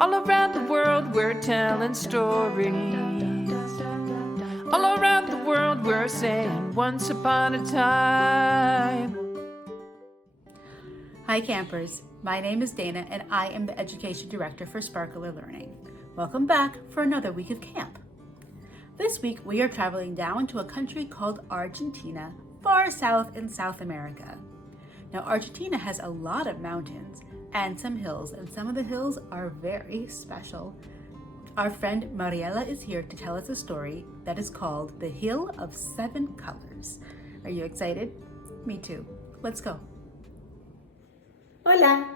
All around the world we're telling stories. All around the world we're saying once upon a time. Hi campers, my name is Dana and I am the Education Director for Sparkler Learning. Welcome back for another week of camp. This week we are traveling down to a country called Argentina, far south in South America. Now Argentina has a lot of mountains and some hills, and some of the hills are very special. Our friend Mariela is here to tell us a story that is called The Hill of Seven Colors. Are you excited? Me too. Let's go. Hola,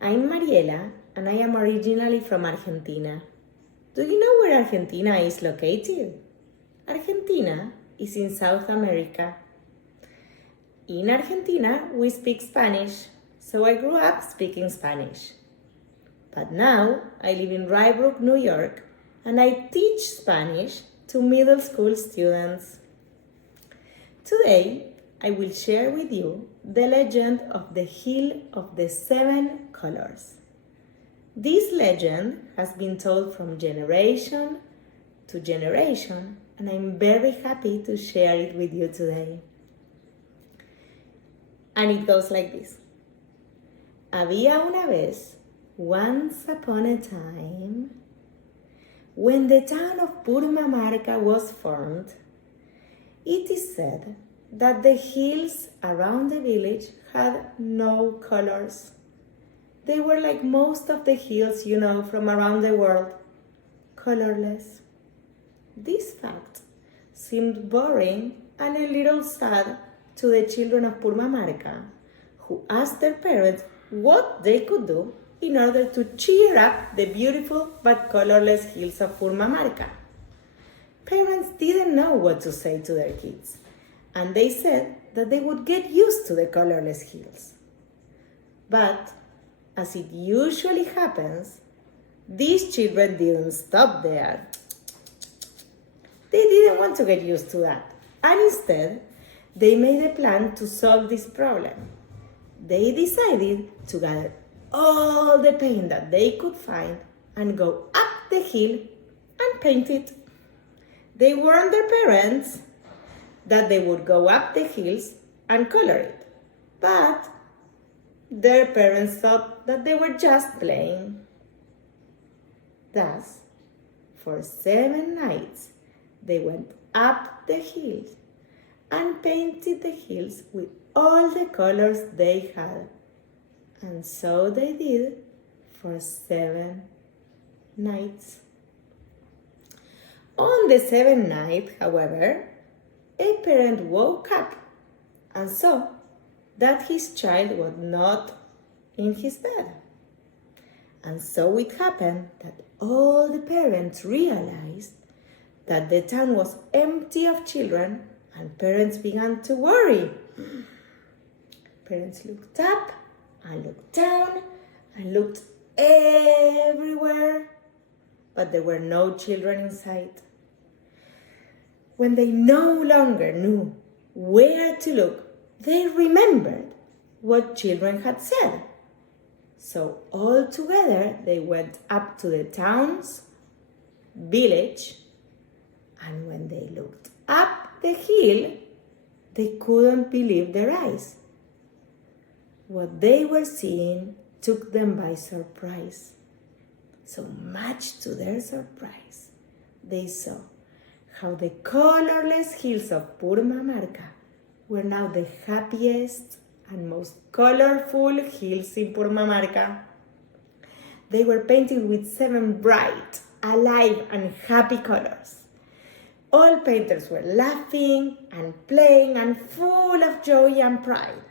I'm Mariela and I am originally from Argentina. Do you know where Argentina is located? Argentina is in South America. In Argentina, we speak Spanish, so I grew up speaking Spanish. But now I live in Rybrook, New York, and I teach Spanish to middle school students. Today, I will share with you the legend of the Hill of the Seven Colors. This legend has been told from generation to generation, and I'm very happy to share it with you today. And it goes like this. Había una vez, once upon a time, when the town of Purmamarca was formed, it is said that the hills around the village had no colors. They were like most of the hills you know from around the world, colorless. This fact seemed boring and a little sad to the children of Purmamarca, who asked their parents what they could do in order to cheer up the beautiful but colorless hills of Purmamarca. Parents didn't know what to say to their kids, and they said that they would get used to the colorless hills. But as it usually happens, these children didn't stop there. They didn't want to get used to that, and instead, they made a plan to solve this problem. They decided to gather all the paint that they could find and go up the hill and paint it. They warned their parents that they would go up the hills and color it, but their parents thought that they were just playing. Thus, for 7 nights, they went up the hills and painted the hills with all the colors they had. And so they did for 7 nights. On the 7th night, however, a parent woke up and saw that his child was not in his bed. And so it happened that all the parents realized that the town was empty of children, and parents began to worry. Parents looked up and looked down and looked everywhere, but there were no children in sight. When they no longer knew where to look, they remembered what children had said. So all together they went up to the town's village, and when they looked up the hill, they couldn't believe their eyes. What they were seeing took them by surprise. So much to their surprise, they saw how the colorless hills of Purmamarca were now the happiest and most colorful hills in Purmamarca. They were painted with 7 bright, alive, and happy colors. All painters were laughing and playing and full of joy and pride.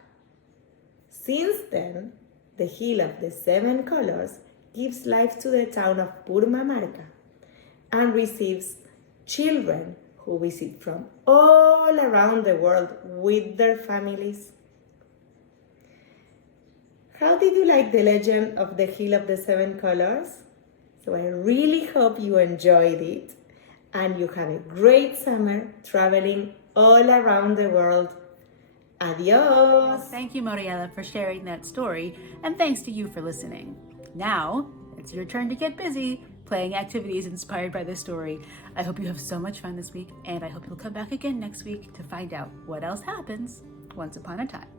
Since then, the Hill of the 7 Colors gives life to the town of Purmamarca and receives children who visit from all around the world with their families. How did you like the legend of the Hill of the 7 Colors? So I really hope you enjoyed it and you have a great summer traveling all around the world. Adios! Thank you, Mariela, for sharing that story, and thanks to you for listening. Now, it's your turn to get busy playing activities inspired by this story. I hope you have so much fun this week, and I hope you'll come back again next week to find out what else happens once upon a time.